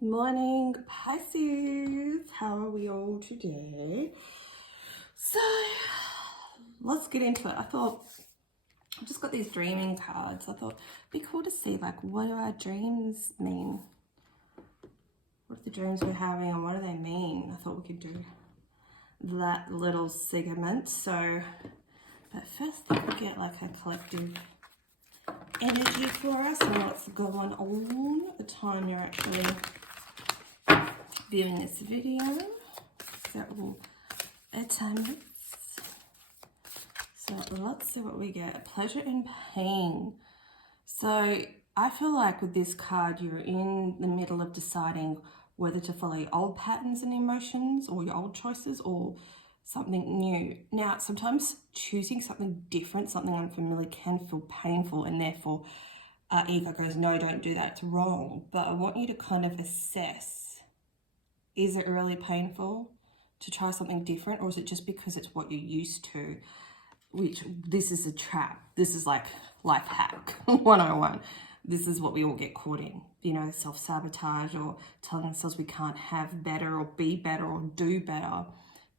Morning, Pisces. How are we all today? So, let's get into it. I thought, I've just got these dreaming cards. I thought it'd be cool to see, like, what do our dreams mean? What are the dreams we're having and what do they mean? I thought we could do that little segment. So, but first, I think we get, like, a collective energy for us and what's going on at the time you're actually viewing this video. That will attempt. So let's see what we get. Pleasure and pain. So I feel like with this card, you're in the middle of deciding whether to follow your old patterns and emotions or your old choices or something new. Now, sometimes choosing something different, something unfamiliar can feel painful, and therefore our ego goes, no, don't do that, it's wrong. But I want you to kind of assess, is it really painful to try something different, or is it just because it's what you're used to? Which, this is a trap. This is like life hack 101. This is what we all get caught in, you know, self-sabotage or telling ourselves we can't have better or be better or do better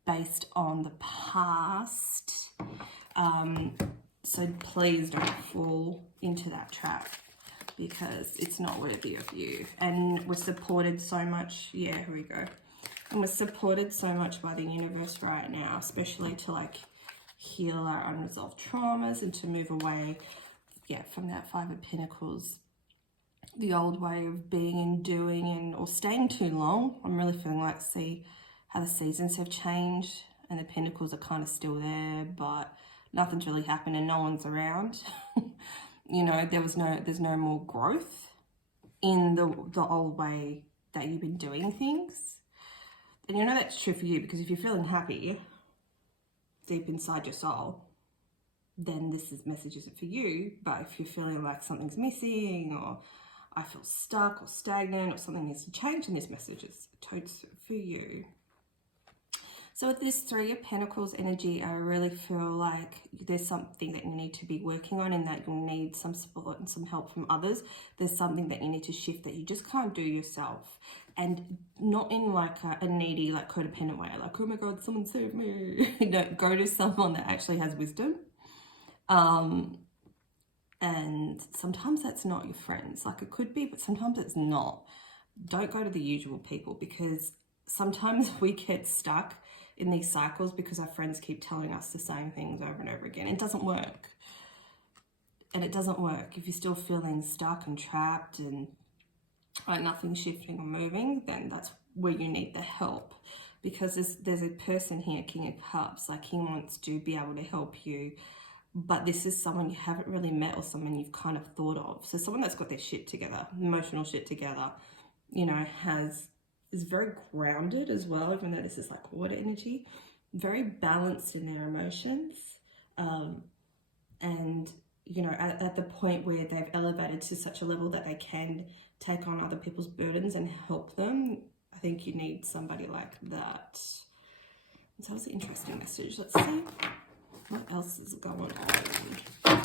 based on the past. So please don't fall into that trap because it's not worthy of you. And we're supported so much. Yeah, here we go. And we're supported so much by the universe right now, especially to like heal our unresolved traumas and to move away, from that Five of Pentacles, the old way of being and doing and or staying too long. I'm really feeling like, see how the seasons have changed and the Pentacles are kind of still there, but nothing's really happened and no one's around. You know, there's no more growth in the old way that you've been doing things. And you know that's true for you, because if you're feeling happy deep inside your soul, then this message isn't for you. But if you're feeling like something's missing, or I feel stuck or stagnant, or something needs to change, then this message is totes for you. So with this Three of Pentacles energy, I really feel like there's something that you need to be working on, and that you'll need some support and some help from others. There's something that you need to shift that you just can't do yourself. And not in like a needy, like codependent way, like, oh my God, someone save me. No, go to someone that actually has wisdom. And sometimes that's not your friends. Like, it could be, but sometimes it's not. Don't go to the usual people, because sometimes we get stuck in these cycles because our friends keep telling us the same things over and over again. It doesn't work. And it doesn't work. If you're still feeling stuck and trapped and like nothing's shifting or moving, then that's where you need the help. Because there's a person here, King of Cups, like he wants to be able to help you. But this is someone you haven't really met, or someone you've kind of thought of. So someone that's got their shit together, emotional shit together, you know, is very grounded as well, even though this is like water energy, very balanced in their emotions. And, you know, at the point where they've elevated to such a level that they can take on other people's burdens and help them, I think you need somebody like that. So that was an interesting message. Let's see what else is going on.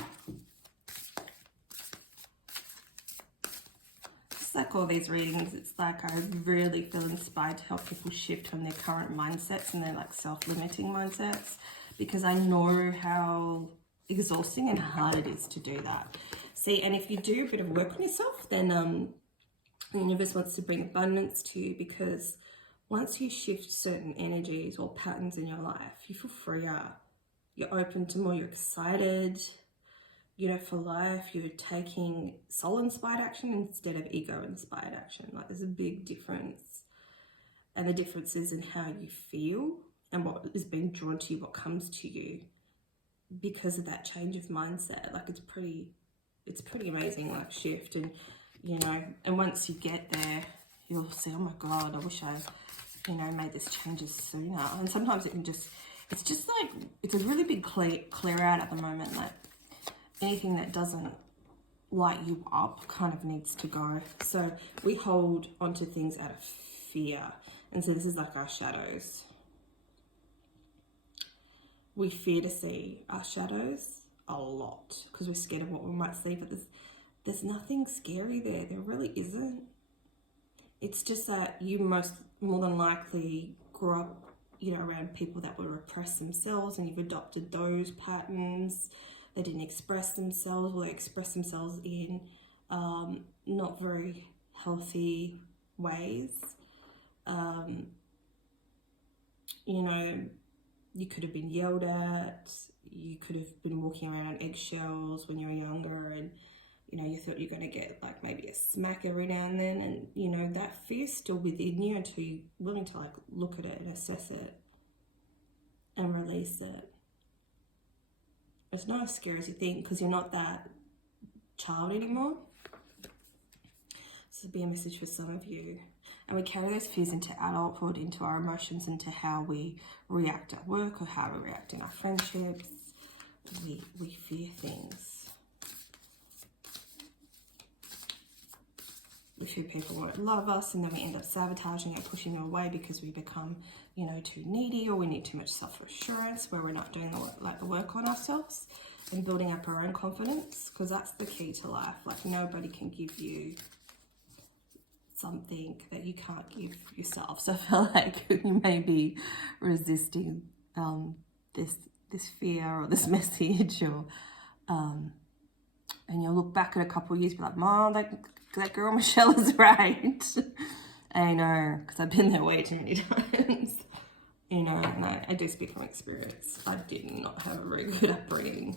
It's like all these readings, it's like I really feel inspired to help people shift from their current mindsets and their like self-limiting mindsets, because I know how exhausting and hard it is to do that. See, and if you do a bit of work on yourself, then the universe wants to bring abundance to you, because once you shift certain energies or patterns in your life, you feel freer. You're open to more, you're excited, you know, for life. You're taking soul-inspired action instead of ego-inspired action. Like, there's a big difference. And the difference is in how you feel and what is being drawn to you, what comes to you because of that change of mindset. Like, it's pretty amazing, like, shift. And, you know, and once you get there, you'll see, oh my God, I wish I, you know, made this changes sooner. And sometimes it can just, it's just like, it's a really big clear out at the moment. Like, anything that doesn't light you up kind of needs to go. So we hold onto things out of fear. And so this is like our shadows. We fear to see our shadows a lot because we're scared of what we might see, but there's nothing scary there. There really isn't. It's just that you more than likely grew up, you know, around people that would repress themselves, and you've adopted those patterns. They didn't express themselves, or they express themselves in not very healthy ways. You know, you could have been yelled at, you could have been walking around on eggshells when you were younger, and you know, you thought you're going to get like maybe a smack every now and then, and you know, that fear's still within you until you're willing to like look at it and assess it and release it. It's not as scary as you think, because you're not that child anymore. This will be a message for some of you. And we carry those fears into adulthood, into our emotions, into how we react at work or how we react in our friendships. We fear things. We fear people won't love us, and then we end up sabotaging and pushing them away because we become, you know, too needy, or we need too much self-assurance, where we're not doing the work on ourselves and building up our own confidence, because that's the key to life. Like, nobody can give you something that you can't give yourself. So I feel like you may be resisting this fear or this message, or and you'll look back at a couple of years and be like, Mom, that girl Michelle is right. I know, because I've been there way too many times. You know, and I do speak from experience. I did not have a very good upbringing.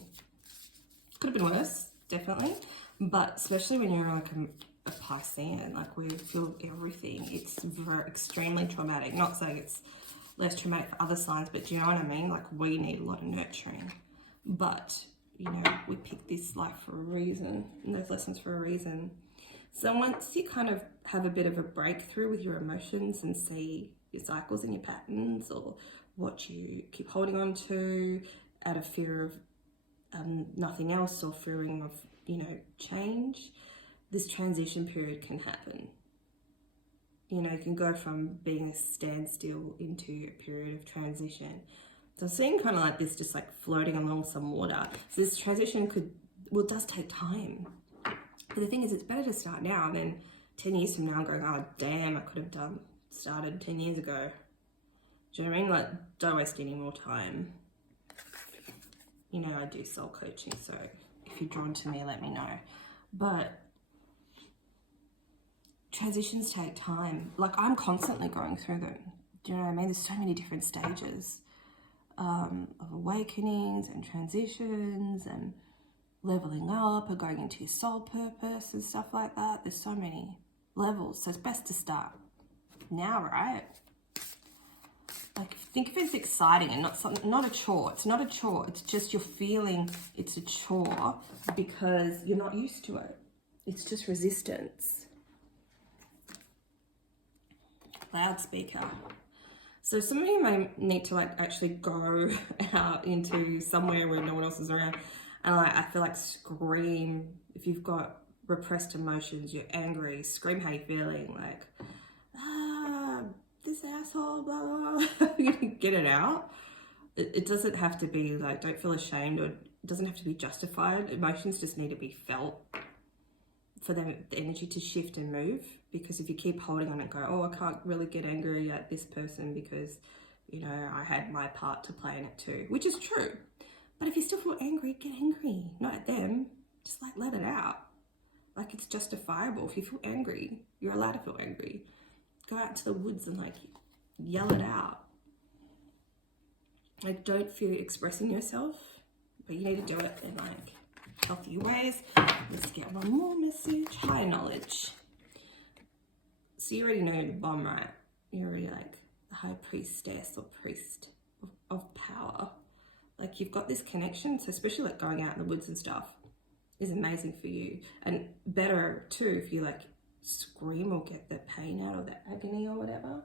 Could have been worse, definitely. But especially when you're like a Piscean, like we feel everything. It's extremely traumatic. Not saying it's less traumatic for other signs, but do you know what I mean? Like, we need a lot of nurturing. But, you know, we pick this life for a reason, and those lessons for a reason. So once you kind of have a bit of a breakthrough with your emotions and see your cycles and your patterns, or what you keep holding on to out of fear of nothing else, or fearing of, you know, change, this transition period can happen. You know, you can go from being a standstill into a period of transition. So I'm seeing kind of like this, just like floating along some water. So this transition it does take time. But the thing is, it's better to start now than 10 years from now going, oh, damn, I could have started 10 years ago. Do you know what I mean? Like, don't waste any more time. You know, I do soul coaching, so if you're drawn to me, let me know. But transitions take time. Like, I'm constantly going through them. Do you know what I mean? There's so many different stages of awakenings and transitions and leveling up, or going into your soul purpose and stuff like that. There's so many levels, so it's best to start now, right? Like, think of it as exciting and not a chore. It's not a chore. It's just you're feeling it's a chore because you're not used to it. It's just resistance. Loudspeaker. So some of you might need to like actually go out into somewhere where no one else is around, and like, I feel like scream. If you've got repressed emotions, you're angry, scream how you're feeling, like, this asshole, blah, blah, blah. You get it out. It doesn't have to be like, don't feel ashamed, or it doesn't have to be justified. Emotions just need to be felt for them, the energy to shift and move. Because if you keep holding on and go, oh, I can't really get angry at this person because, you know, I had my part to play in it too, which is true. But if you still feel angry, get angry. Not at them. Just like let it out. Like, it's justifiable. If you feel angry, you're allowed to feel angry. Go out into the woods and like yell it out. Like, don't fear expressing yourself, but you need to do it in like healthy ways. Let's get one more message. High knowledge. So you already know the bomb, right? You're already like the high priestess or priest of power. Like, you've got this connection. So especially like going out in the woods and stuff is amazing for you. And better too if you like scream or get the pain out or the agony or whatever.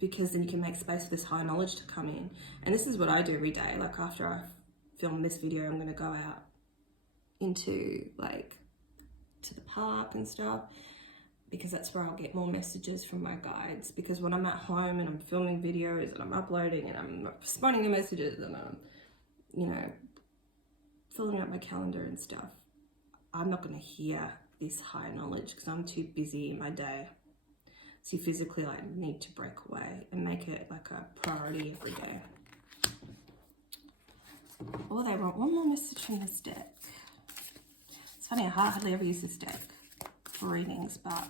Because then you can make space for this high knowledge to come in. And this is what I do every day. Like, after I film this video, I'm going to go out into like to the park and stuff, because that's where I'll get more messages from my guides. Because when I'm at home and I'm filming videos and I'm uploading and I'm responding to messages and I'm, you know, filling up my calendar and stuff, I'm not going to hear this higher knowledge because I'm too busy in my day. So you physically like need to break away and make it like a priority every day. Oh, they want one more message from this deck. It's funny, I hardly ever use this deck for readings, but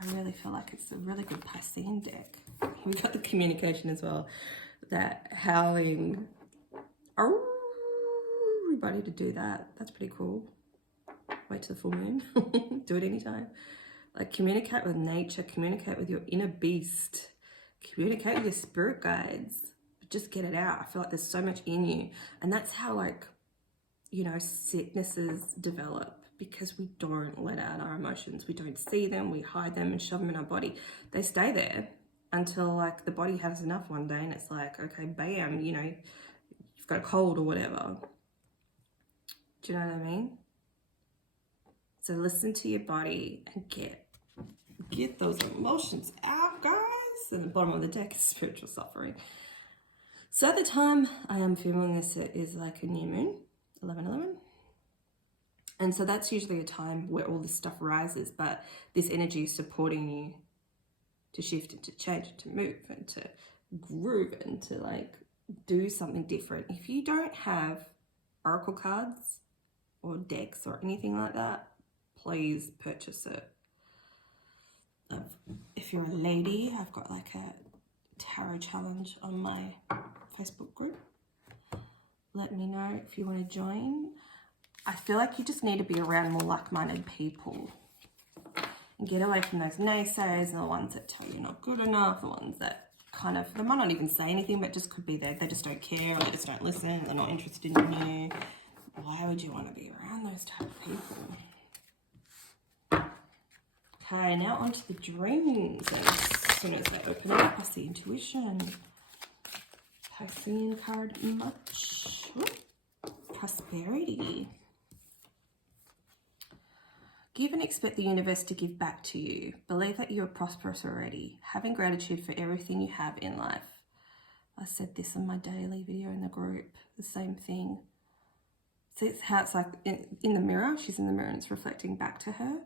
I really feel like it's a really good Piscean deck. We got the communication as well. That howling, everybody to do that. That's pretty cool. Wait till the full moon. Do it anytime. Like, communicate with nature, communicate with your inner beast, communicate with your spirit guides. Just get it out. I feel like there's so much in you. And that's how, like, you know, sicknesses develop, because we don't let out our emotions. We don't see them, we hide them and shove them in our body. They stay there until, like, the body has enough one day and it's like, okay, bam, you know, you've got a cold or whatever. Do you know what I mean? So listen to your body and get those emotions out, guys. And the bottom of the deck is spiritual suffering. So at the time I am filming this, it is like a new moon, 11/11. And so that's usually a time where all this stuff rises, but this energy is supporting you to shift and to change and to move and to groove and to like do something different. If you don't have oracle cards or decks or anything like that, please purchase it. If you're a lady, I've got like a tarot challenge on my Facebook group. Let me know if you want to join. I feel like you just need to be around more like-minded people and get away from those naysayers and the ones that tell you you're not good enough, the ones that kind of, they might not even say anything, but just could be there. They just don't care, or they just don't listen, they're not interested in you. Why would you want to be around those type of people? Okay, now onto the dreams. And as soon as they open up, I see intuition. Piscean card much. Ooh, prosperity. Give and expect the universe to give back to you. Believe that you are prosperous already. Having gratitude for everything you have in life. I said this in my daily video in the group. The same thing. See how it's like in the mirror. She's in the mirror and it's reflecting back to her.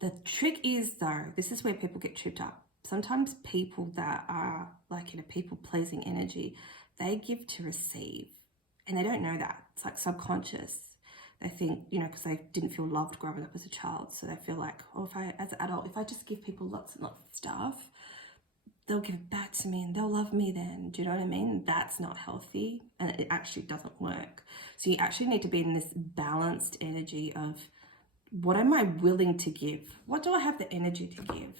The trick is, though, this is where people get tripped up. Sometimes people that are like in a people-pleasing energy, they give to receive. And they don't know that. It's like subconscious. They think, you know, because they didn't feel loved growing up as a child. So they feel like, oh, if I, as an adult, if I just give people lots and lots of stuff, they'll give it back to me and they'll love me then. Do you know what I mean? That's not healthy and it actually doesn't work. So you actually need to be in this balanced energy of, what am I willing to give? What do I have the energy to give?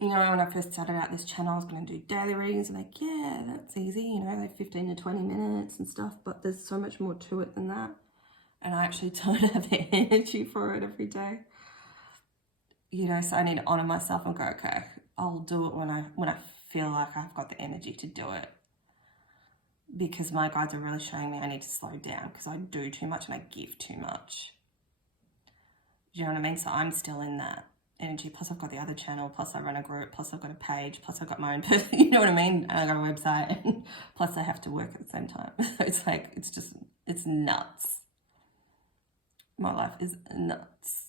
You know, when I first started out this channel, I was going to do daily readings. I'm like, yeah, that's easy, you know, like 15 to 20 minutes and stuff. But there's so much more to it than that. And I actually don't have the energy for it every day. You know, so I need to honor myself and go, okay, I'll do it when I feel like I've got the energy to do it. Because my guides are really showing me I need to slow down because I do too much and I give too much. Do you know what I mean? So I'm still in that energy. Plus I've got the other channel, plus I run a group, plus I've got a page, plus I've got my own person, you know what I mean? And I got a website, and plus I have to work at the same time. So it's like, it's nuts. My life is nuts.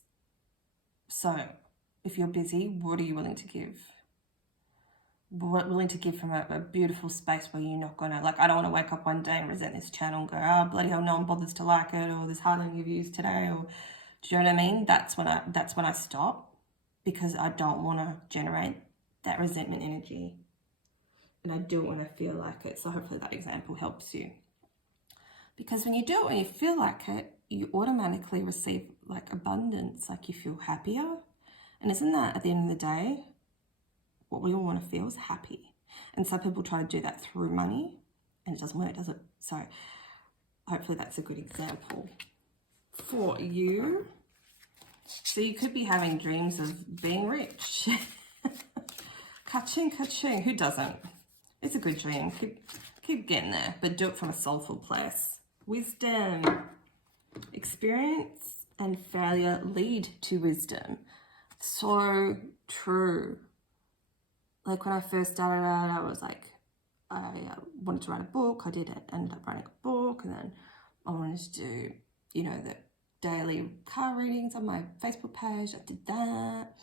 So if you're busy, what are you willing to give? Willing to give from a beautiful space where you're not gonna, like, I don't want to wake up one day and resent this channel and go, oh bloody hell, no one bothers to like it, or there's hardly any views today, or do you know what I mean? That's when I stop, because I don't want to generate that resentment energy, and I do it when I feel like it. So hopefully that example helps you, because when you do it when you feel like it, you automatically receive like abundance, like you feel happier. And isn't that at the end of the day what we all want to feel is happy? And some people try to do that through money and it doesn't work, does it? So hopefully that's a good example for you. So you could be having dreams of being rich. Ka-ching, ka-ching. Who doesn't? It's a good dream. Keep getting there, but do it from a soulful place. Wisdom. Experience and failure lead to wisdom. So true. Like when I first started out, I was like, I wanted to write a book. I ended up writing a book, and then I wanted to do, you know, daily card readings on my Facebook page. I did that.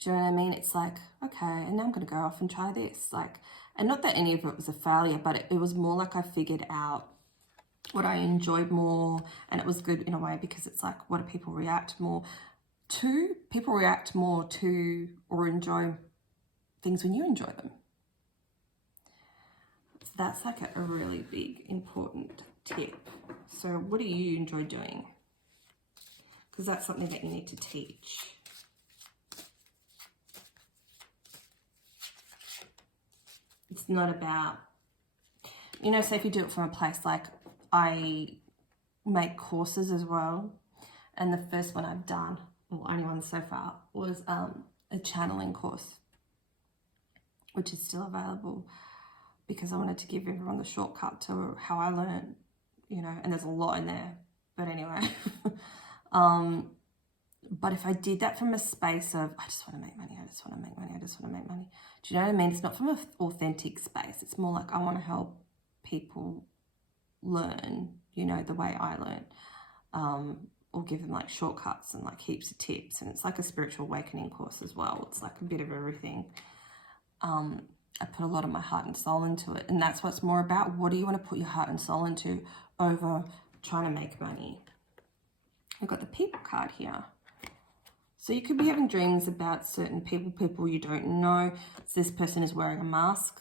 Do you know what I mean? It's like, okay, and now I'm going to go off and try this. Like, and not that any of it was a failure, but it was more like I figured out what I enjoyed more, and it was good in a way because it's like, what do people react more to? People react more to or enjoy things when you enjoy them. So that's like a really big, important tip. So what do you enjoy doing? Because that's something that you need to teach. It's not about, you know, say if you do it from a place like, I make courses as well, and the first one I've done, well, only one so far, was a channeling course, which is still available because I wanted to give everyone the shortcut to how I learned, you know, and there's a lot in there, but anyway. But if I did that from a space of, I just want to make money, I just want to make money, I just want to make money. Do you know what I mean? It's not from an authentic space. It's more like I want to help people learn, you know, the way I learn, or give them like shortcuts and like heaps of tips. And it's like a spiritual awakening course as well. It's like a bit of everything. I put a lot of my heart and soul into it. And that's what it's more about. What do you want to put your heart and soul into over trying to make money? We've got the people card here. So you could be having dreams about certain people you don't know. So this person is wearing a mask.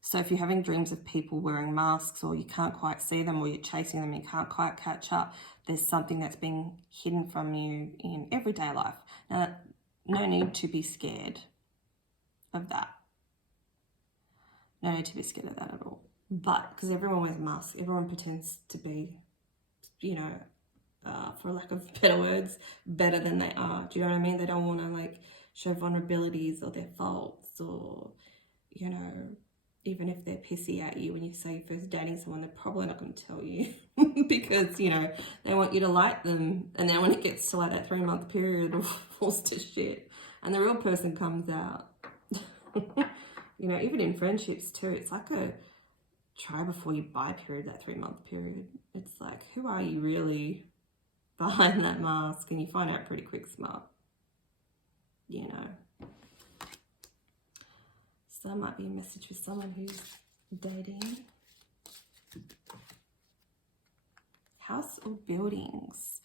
So if you're having dreams of people wearing masks, or you can't quite see them, or you're chasing them and you can't quite catch up, there's something that's being hidden from you in everyday life. Now, no need to be scared of that. No need to be scared of that at all. But because everyone wears masks, everyone pretends to be, you know, for lack of better words, better than they are. Do you know what I mean? They don't want to like show vulnerabilities or their faults, or, you know, even if they're pissy at you when you say you're first dating someone, they're probably not going to tell you because, you know, they want you to like them. And then when it gets to like that 3-month period, it all falls to shit and the real person comes out. You know, even in friendships too, it's like a try before you buy period, that 3-month period. It's like, who are you really behind that mask? And you find out pretty quick smart, you know. So that might be a message for someone who's dating. House or buildings.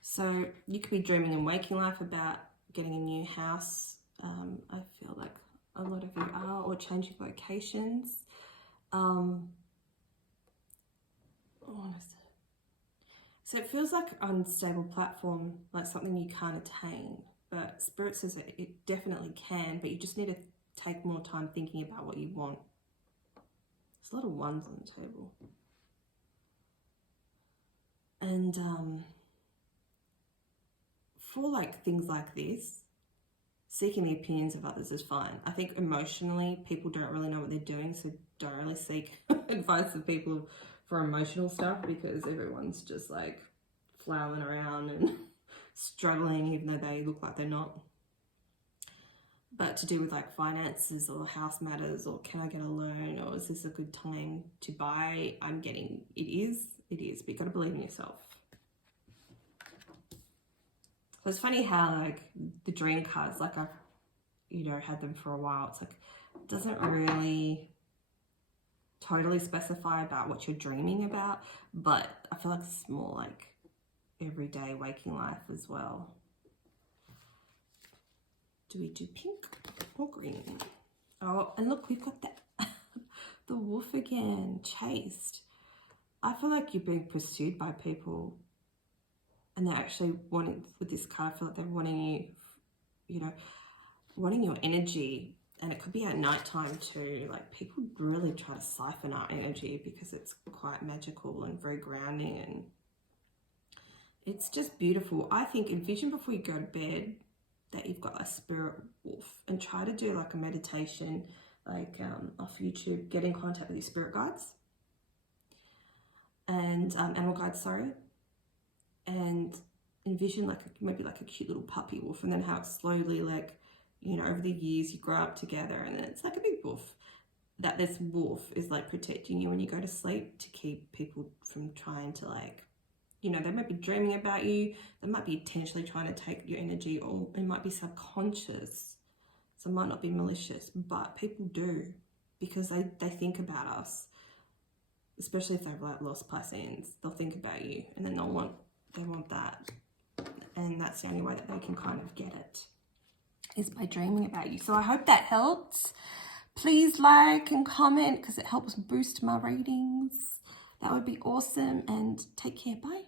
So you could be dreaming in waking life about getting a new house. I feel like a lot of you are, or changing locations. So it feels like an unstable platform, like something you can't attain. But Spirit says that it definitely can, but you just need to take more time thinking about what you want. There's a lot of ones on the table. And for like things like this, seeking the opinions of others is fine. I think emotionally, people don't really know what they're doing, so don't really seek advice of people for emotional stuff, because everyone's just like flailing around and struggling, even though they look like they're not. But to do with like finances or house matters, or can I get a loan, or is this a good time to buy? I'm getting, it is, but you got to believe in yourself. So it's funny how like the dream cards, like I've, you know, had them for a while. It's like, it doesn't really totally specify about what you're dreaming about, but I feel like it's more like everyday waking life as well. Do we do pink or green? Oh, and look, we've got the wolf again, chased. I feel like you're being pursued by people, and they're actually wanting, with this card, I feel like they're wanting you, you know, wanting your energy. And it could be at nighttime too. Like, people really try to siphon our energy because it's quite magical and very grounding, and it's just beautiful. I think envision before you go to bed that you've got a spirit wolf, and try to do like a meditation, like off YouTube, get in contact with your spirit guides and animal guides, sorry, and envision like maybe like a cute little puppy wolf, and then how it slowly, like, you know, over the years you grow up together, and then it's like a big wolf. That this wolf is like protecting you when you go to sleep, to keep people from trying to like you know, they might be dreaming about you. They might be intentionally trying to take your energy, or it might be subconscious. So it might not be malicious, but people do, because they think about us. Especially if they've like lost Pisces, they'll think about you, and then they want that. And that's the only way that they can kind of get it, is by dreaming about you. So I hope that helps. Please like and comment, because it helps boost my ratings. That would be awesome, and take care. Bye.